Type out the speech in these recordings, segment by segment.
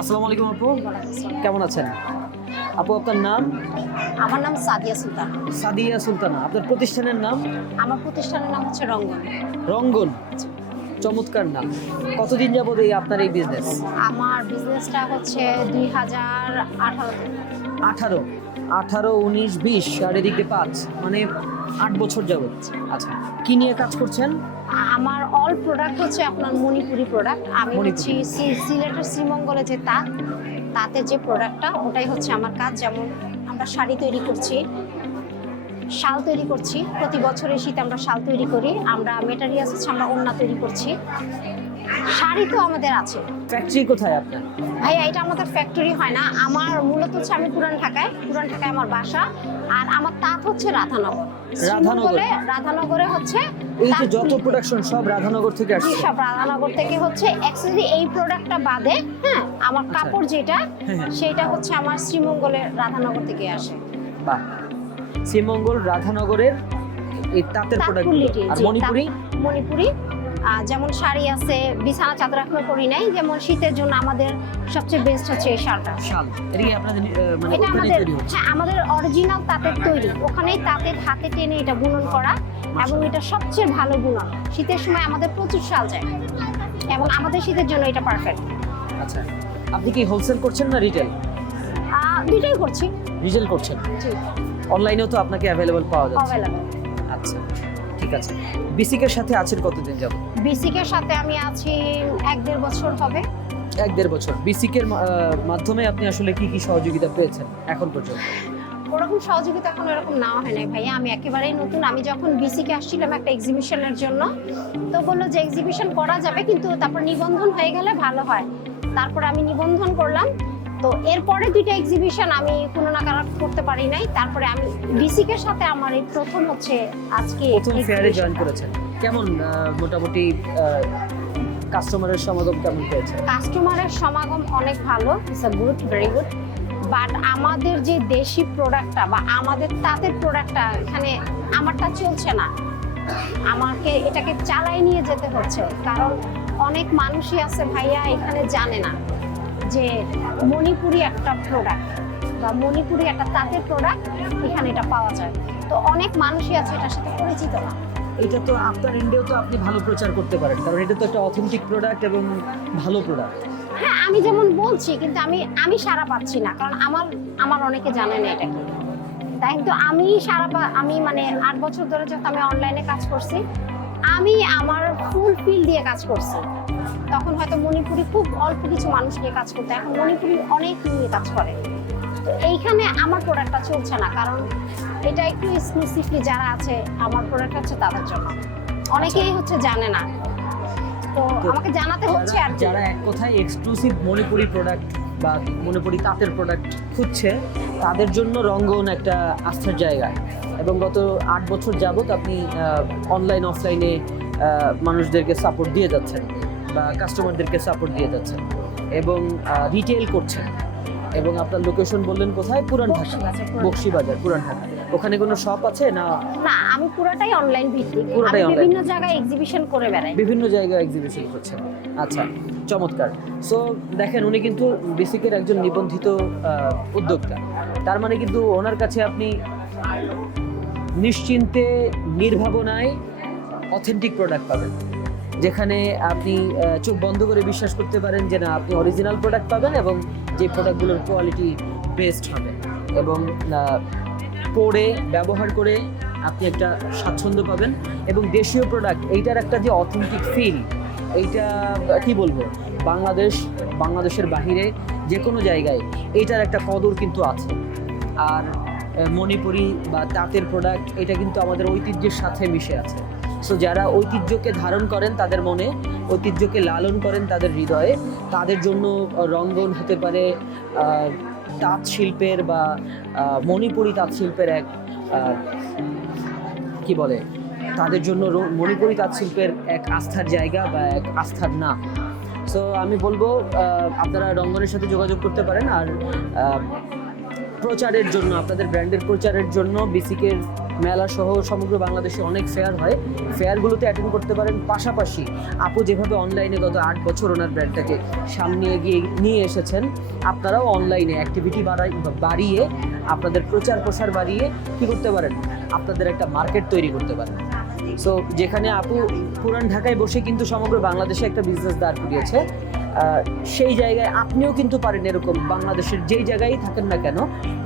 আসসালামু আলাইকুম আপু, কেমন আছেন? আপু আপনার নাম? আমার নাম সাদিয়া সুলতানা। সাদিয়া সুলতানা। আপনার প্রতিষ্ঠানের নাম? আমার প্রতিষ্ঠানের নাম হচ্ছে রঙ্গন। রঙ্গন, চমৎকার নাম। কতদিন যাবত এই আপনার এই বিজনেস? আমার বিজনেসটা হচ্ছে 2018 থেকে। 18, 19, 20 আর এদিকে 5, মানে 8 বছর যাবত। আচ্ছা, কি নিয়ে কাজ করছেন? আমার অল প্রোডাক্ট হচ্ছে আপনার মণিপুরি প্রোডাক্ট। আমি হচ্ছি সিলেটের শ্রীমঙ্গলে যে তাতে যে প্রোডাক্টটা ওটাই হচ্ছে আমার কাজ। যেমন আমরা শাড়ি তৈরি করছি, শাল তৈরি করছি, প্রতি বছরের শীতে আমরা শাল তৈরি করি। আমরা মেটেরিয়ালস হচ্ছে আমরা ওড়না তৈরি করছি, শাড়ি তো আমাদের আছে। ফ্যাক্টরি কোথায় আপনার? ভাইয়া এটা আমাদের ফ্যাক্টরি হয় না, আমার মূলত হচ্ছে আমি পুরান ঢাকায় আমার বাসা। আর আমার তাঁত হচ্ছে রাধানগর। রাধানগরে হচ্ছে এই যে যত প্রোডাকশন সব রাধানগর থেকে আসছে? সব রাধানগর থেকে হচ্ছে। অ্যাকচুয়ালি এই প্রোডাক্টটা বাদে হ্যাঁ আমার কাপড় যেটা সেটা হচ্ছে আমার শ্রীমঙ্গলের রাধানগর থেকে আসে। বাহ, শ্রীমঙ্গল রাধানগরের এই তাঁতের প্রোডাক্ট। আর মণিপুরি যেমন শাড়ি আছে, বিছানা চাদর এখনো করি নাই। যেমন শীতের জন্য আমাদের সবচেয়ে বেস্ট হচ্ছে এই শালটা। এটা কি আপনাদের মানে এটা ওখানেই আমাদের তৈরি হচ্ছে? হ্যাঁ আমাদের অরিজিনাল তাঁতের তৈরি, ওখানেই তাঁতের হাতে টেনে এটা বুনন করা, এবং এটা সবচেয়ে ভালো বুনন। শীতের সময় আমাদের প্রচুর শাল যায় এবং আমাদের শীতের জন্য এটা পারফেক্ট। আচ্ছা, আপনি কি হোলসেল করছেন না রিটেল? দুইটাই করছি। রিটেল করছেন? জি, অনলাইনেও তো আপনাকে অ্যাভেলেবল পাওয়া যাচ্ছে? অ্যাভেলেবল। আচ্ছা, ঠিক আছে। বিসিকের সাথে আছেন কতদিন যাবত? বিসিকের সাথে আমি আছি 1-1.5 বছর হবে। 1-1.5 বছর। বিসিকের মাধ্যমে আপনি আসলে কি কি সহযোগিতা পেয়েছেন এখন পর্যন্ত? ওরকম সহযোগিতা এখন এরকম নেওয়া হয় নাই ভাইয়া, আমি একেবারেই নতুন। আমি যখন বিসিকে আসছিলাম একটা এক্সিবিশনের জন্য, তো বললো যে এক্সিবিশন করা যাবে কিন্তু তারপর নিবন্ধন হয়ে গেলে ভালো হয়। তারপর আমি নিবন্ধন করলাম, তো এরপরে 2টা এক্সিবিশন আমি কোনো না কারণ করতে পারি নাই। তারপরে আমি বিসিকের সাথে আমার এই প্রথম হচ্ছে আজকে প্রথম ফেয়ারে জয়েন করেছেন। কেমন মোটামুটি কাস্টমারের সমাগম কেমন পেয়েছেন? কাস্টমারের সমাগম অনেক ভালো, it's a good, very good. But আমাদের যে দেশি প্রোডাক্টটা বা আমাদের তাঁতের প্রোডাক্টটা এখানে আমারটা চলছে না। আমাকে এটাকে চালাই নিয়ে যেতে হচ্ছে, কারণ অনেক মানুষই আছে ভাইয়া এখানে জানে না যে মণিপুরি একটা প্রোডাক্ট বা মণিপুরি একটা তাঁতের প্রোডাক্ট এখানে এটা পাওয়া যায়। তো অনেক মানুষই আছে এটার সাথে পরিচিত না। এটা তো আপনার ইন্ডিয়াও তো আপনি ভালো প্রচার করতে পারেন, কারণ এটা তো একটা অথেন্টিক প্রোডাক্ট এবং ভালো প্রোডাক্ট। হ্যাঁ আমি যেমন বলছি, কিন্তু আমি সাড়া পাচ্ছি না, কারণ আমার অনেকে জানে না এটা কি। তাই কিন্তু আমি মানে 8 বছর ধরে যখন আমি অনলাইনে কাজ করছি, আমি আমার ফুল ফিল দিয়ে কাজ করছি। তখন হয়তো মণিপুরি খুব অল্প কিছু মানুষ নিয়ে কাজ করতে, এখন মণিপুরি অনেক নিয়ে কাজ করে। তো এইখানে আমার প্রোডাক্টটা চলছে না, কারণ এটা একটু এক্সক্লুসিভলি যারা আছে আমার প্রোডাক্ট হচ্ছে তাদের জন্য, অনেকেই হচ্ছে জানে না। তো আমাকে জানাতে হচ্ছে। আর যারা এক কথায় এক্সক্লুসিভ মণিপুরি প্রোডাক্ট বা মণিপুরি তাঁতের প্রোডাক্ট খুঁজছে, তাদের জন্য রঙ্গন একটা আস্থার জায়গা। এবং গত 8 বছর যাবত আপনি অনলাইন অফলাইনে মানুষদেরকে সাপোর্ট দিয়ে যাচ্ছেন বা কাস্টমারদেরকে সাপোর্ট দিয়ে যাচ্ছেন এবং রিটেল করছেন। এবং আপনার লোকেশন বললেন কোথায়? পুরান ঢাকা, বকশীবাজার, পুরান ঢাকা। ওখানে কোনো শপ আছে না? না, আমি পুরাটাই অনলাইন ভিত্তিক। পুরাটাই আমি বিভিন্ন জায়গায় এক্সিবিশন করে বেড়াই। বিভিন্ন জায়গায় এক্সিবিশন করছেন। আচ্ছা, চমৎকার। সো দেখেন, উনি কিন্তু বেসিকের একজন নিবন্ধিত উদ্যোক্তা। তার মানে কিন্তু ওনার কাছে আপনি নিশ্চিন্তে নির্ভাবনায় অথেন্টিক প্রোডাক্ট পাবেন, যেখানে আপনি চোখ বন্ধ করে বিশ্বাস করতে পারেন যে না, আপনি অরিজিনাল প্রোডাক্ট পাবেন এবং যে প্রোডাক্টগুলোর কোয়ালিটি বেস্ট হবে এবং পরে ব্যবহার করে আপনি একটা স্বাচ্ছন্দ্য পাবেন। এবং দেশীয় প্রোডাক্ট, এইটার একটা যে অথেন্টিক ফিল, এইটা কি বলবো, বাংলাদেশের বাহিরে যে কোনো জায়গায় এইটার একটা কদর কিন্তু আছে। আর মণিপুরি বা তাঁতের প্রোডাক্ট, এটা কিন্তু আমাদের ঐতিহ্যের সাথে মিশে আছে। সো যারা ঐতিহ্যকে ধারণ করেন তাদের মনে, ঐতিহ্যকে লালন করেন তাদের হৃদয়ে, তাদের জন্য রঙ্গন হতে পারে তাঁত শিল্পের বা মণিপুরি তাঁত শিল্পের এক কি বলে, তাদের জন্য মণিপুরি তাঁত শিল্পের এক আস্থার জায়গা বা এক আস্থার নাম। সো আমি বলবো আপনারা রঙ্গনের সাথে যোগাযোগ করতে পারেন। আর প্রচারের জন্য, আপনাদের ব্র্যান্ডের প্রচারের জন্য বিসিকের মেলা সহ সমগ্র বাংলাদেশে অনেক ফেয়ার হয়, ফেয়ারগুলোতে অ্যাটেন্ড করতে পারেন। পাশাপাশি আপু যেভাবে অনলাইনে গত 8 বছর ওনার ব্র্যান্ডটাকে সামনে এগিয়ে নিয়ে এসেছেন, আপনারাও অনলাইনে অ্যাক্টিভিটি বাড়িয়ে আপনাদের প্রচার প্রসার বাড়িয়ে কী করতে পারেন, আপনাদের একটা মার্কেট তৈরি করতে পারেন। সো যেখানে আপু পুরান ঢাকায় বসে কিন্তু সমগ্র বাংলাদেশে একটা বিজনেস দাঁড় করিয়েছে, সেই জায়গায় আপনিও কিন্তু পারেন এরকম বাংলাদেশের যেই জায়গায় থাকেন না কেন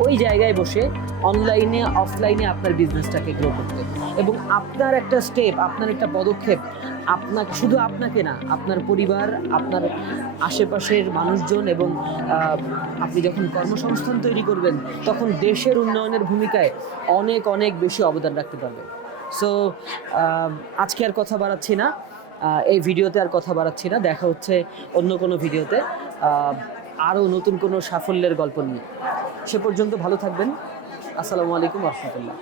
ওই জায়গায় বসে অনলাইনে অফলাইনে আপনার বিজনেসটাকে গ্রো করতে। এবং আপনার একটা স্টেপ, আপনার একটা পদক্ষেপ আপনাকে, শুধু আপনাকে না, আপনার পরিবার, আপনার আশেপাশের মানুষজন এবং আপনি যখন কর্মসংস্থান তৈরি করবেন তখন দেশের উন্নয়নের ভূমিকায় অনেক অনেক বেশি অবদান রাখতে পারবেন। সো আজকে আর কথা বাড়াচ্ছি না, এই ভিডিওতে আর কথা বাড়াচ্ছি না, দেখা হচ্ছে অন্য কোনো ভিডিওতে আরও নতুন কোনো সাফল্যের গল্প নিয়ে। সে পর্যন্ত ভালো থাকবেন। আসসালামু আলাইকুম ওয়া রাহমাতুল্লাহ।